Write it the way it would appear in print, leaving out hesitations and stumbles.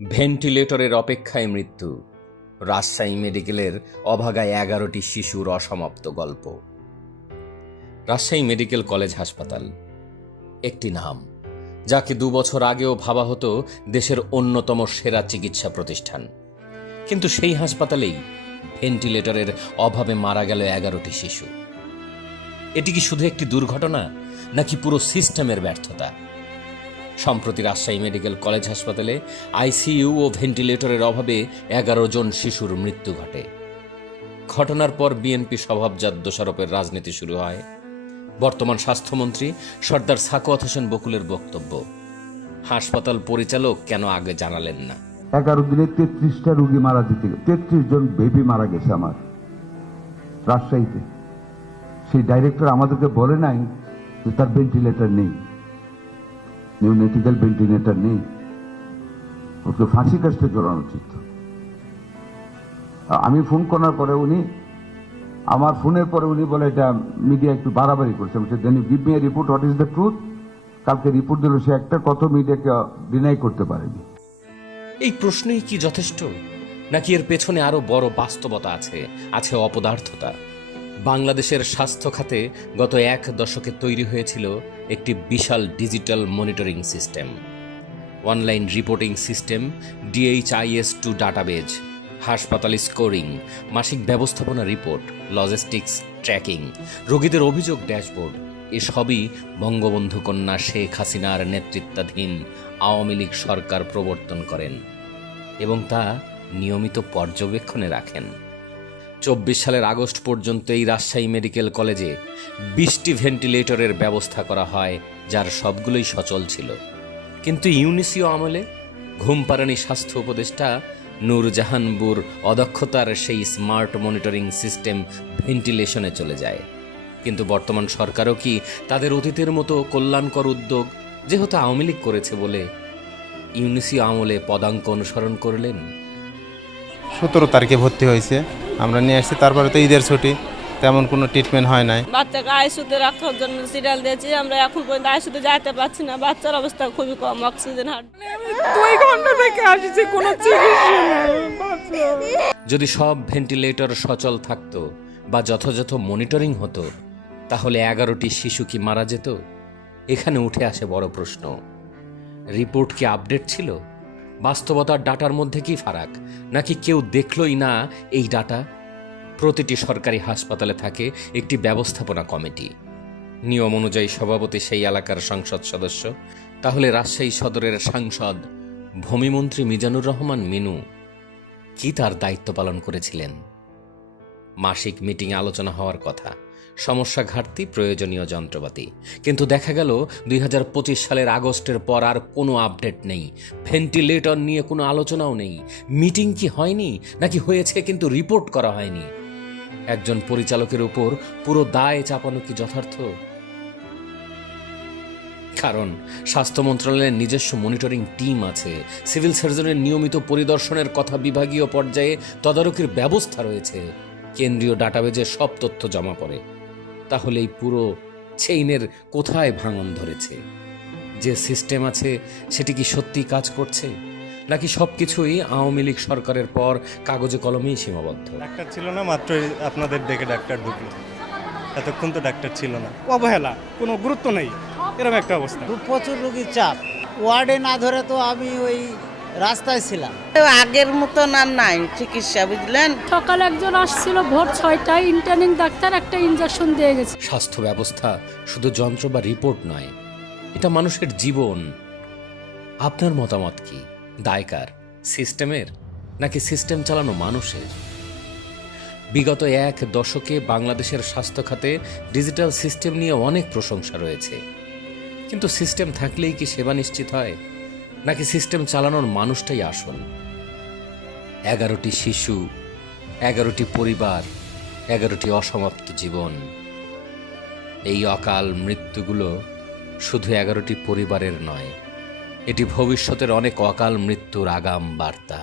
ভেন্টিলেটরের অপেক্ষায় মৃত্যু। রাজশাহী মেডিকেলের অভাগায় 11টি শিশুর অসমাপ্ত গল্প। রাজশাহী মেডিকেল কলেজ হাসপাতাল একটি নাম, যাকে 2 বছর আগেও ভাবা হতো দেশের অন্যতম সেরা চিকিৎসা প্রতিষ্ঠান। কিন্তু সেই হাসপাতালেই ভেন্টিলেটরের অভাবে মারা গেল 11টি শিশু। এটি কি শুধু একটি দুর্ঘটনা, নাকি পুরো সিস্টেমের ব্যর্থতা? সম্প্রতি রাজশাহী মেডিকেল কলেজ হাসপাতালে আইসিইউ ও ভেন্টিলেটরের অভাবে 11 জন শিশুর মৃত্যু ঘটে। ঘটনার পর বিএনপি স্বভাবজাত দোষারোপের রাজনীতি শুরু হয়। বর্তমান স্বাস্থ্যমন্ত্রী সর্দার সাখাওয়াত হোসেন বকুলের বক্তব্য, হাসপাতাল পরিচালক কেন আগে জানালেন না? 11 দিনে 33টা রোগী মারা যেতে, 33 জন বেবি মারা গেছে আমার রাজশাহীতে। সেই ডাইরেক্টর আমাদেরকে বলে নাই যে তার ভেন্টিলেটর নেই, নিউনেটিক্যাল ভেন্টিলেটর নেই। ওকে ফাঁসি কাস্টে জড়ানো উচিত। আমি ফোন করার পরে আমার ফোনের পরে উনি বলে এটা মিডিয়া একটু বাড়াবাড়ি করছে। Then you give me a report, what is the truth. কালকে রিপোর্ট দিল, সে একটা কত মিডিয়াকে ডিনাই করতে পারেনি। এই প্রশ্নই কি যথেষ্ট, নাকি এর পেছনে আরো বড় বাস্তবতা আছে অপদার্থতা? বাংলাদেশের স্বাস্থ্য খাতে গত 1 দশকে তৈরি হয়েছিল একটি বিশাল digital monitoring system, online reporting system, DHIS2 database, হাসপাতাল স্কোরিং, মাসিক ব্যবস্থাপনা রিপোর্ট, লজিস্টিক্স ট্র্যাকিং, রোগীদের অভিযোগ ড্যাশবোর্ড। এসবই বঙ্গবন্ধু কন্যা শেখ হাসিনার নেতৃত্বাধীন আওয়ামী লীগ সরকার প্রবর্তন করেন এবং তা নিয়মিত পর্যবেক্ষণে রাখেন। 24 সালের আগস্ট পর্যন্ত এই রাজশাহী মেডিকেল কলেজে 20টি ভেন্টিলেটরের ব্যবস্থা করা হয়, যার সবগুলোই সচল ছিল। কিন্তু ইউনিসিও আমলে ঘুমপাড়ানি স্বাস্থ্য উপদেষ্টা নূরজাহানপুর অদক্ষতার সেই স্মার্ট মনিটরিং সিস্টেম ভেন্টিলেশনে চলে যায়। কিন্তু বর্তমান সরকারও কি তাদের অতীতের মতো কল্যাণকর উদ্যোগ, যেহেতু আওয়ামী লীগ করেছে বলে, ইউনিসিও আমলে পদাঙ্ক অনুসরণ করলেন? 17 তারিখে ভর্তি হয়েছে, আমরা নিয়ে আসছি। তারপরে তো ঈদের ছুটি, তেমন কোনো ট্রিটমেন্ট হয় নাই। বাচ্চাকে আইসিইউতে রাখার জন্য সিরিয়াল দিয়েছি, আমরা এখন পর্যন্ত আইসিইউতে যেতে পারছি না। বাচ্চার অবস্থা খুবই কম, অক্সিজেন হার্ট। 2 ঘন্টা থেকে আসছে, কোনো চিকিৎসা নেই। যদি সব ভেন্টিলেটর সচল থাকতো বা যথাযথ মনিটরিং হতো, তাহলে 11টি শিশু কি মারা যেত? এখানে উঠে আসে বড় প্রশ্ন, রিপোর্ট কি আপডেট ছিল? বাস্তবতার ডাটার মধ্যে কি ফারাক, নাকি কেউ দেখলই না এই ডাটা? প্রতিটি সরকারি হাসপাতালে থাকে একটি ব্যবস্থাপনা কমিটি, নিয়ম অনুযায়ী সভাপতি সেই এলাকার সংসদ সদস্য। তাহলে রাজশাহী সদরের সাংসদ ভূমিমন্ত্রী মিজানুর রহমান মিনু কি তার দায়িত্ব পালন করেছিলেন? মাসিক মিটিংয়ে আলোচনা হওয়ার কথা, সমস্যা, ঘাটতি, প্রয়োজনীয় যন্ত্রপাতি। কিন্তু দেখা গেল 2025 সালের আগস্টের পর আর কোনো আপডেট নেই, ভেন্টিলেটর নিয়ে কোনো আলোচনাও নেই। মিটিং কি হয়নি, নাকি হয়েছে কিন্তু রিপোর্ট করা হয়নি? একজন পরিচালকের উপর পুরো দায় চাপানো কি যথার্থ? কারণ স্বাস্থ্য মন্ত্রণালয়ের নিজস্ব মনিটরিং টিম আছে, সিভিল সার্জনের নিয়মিত পরিদর্শনের কথা বিভাগীয় পর্যায়ে তদারকির ব্যবস্থা রয়েছে, কেন্দ্রীয় ডাটাবেজে সব তথ্য জমা পড়ে। তাহলে এই পুরো চেইনের কোথায় ভাঙন ধরেছে? যে সিস্টেম আছে সেটি কি সত্যি কাজ করছে, নাকি সবকিছুই আওয়ামী লীগ সরকারের পর কাগজে কলমেই সীমাবদ্ধ? ডাক্তার ছিল না, মাত্রই আপনাদের ডেকে ডাক্তার ঢুকলো, এতক্ষণ তো ডাক্তার ছিল না। অবহেলা, কোনো গুরুত্ব নেই, এরকম একটা অবস্থা। প্রচুর রোগীর চাপ, ওয়ার্ডে না ধরে তো আমি ওই রাস্তায় ছিলাম। আগের মতন আর নাই চিকিৎসা, বুঝলেন। সকালে একজন আসছিল ভোর 6টায়, ইন্টার্নিং ডাক্তার একটা ইনজেকশন দিয়ে গেছে। স্বাস্থ্য ব্যবস্থা শুধু যন্ত্র বা রিপোর্ট নয়, এটা মানুষের জীবন। আপনার মতামত কি? দায়কার সিস্টেমের, নাকি সিস্টেম চালানো মানুষের? বিগত 1 দশকে বাংলাদেশের স্বাস্থ্য খাতে ডিজিটাল সিস্টেম নিয়ে অনেক প্রশংসা রয়েছে। কিন্তু সিস্টেম থাকলেই কি সেবা নিশ্চিত হয়, নাকি সিস্টেম চালানোর মানুষটাই আসল? 11টি শিশু, 11টি পরিবার, 11টি অসমাপ্ত জীবন। এই অকাল মৃত্যুগুলো শুধু 11টি পরিবারের নয়, এটি ভবিষ্যতের অনেক অকাল মৃত্যুর আগাম বার্তা।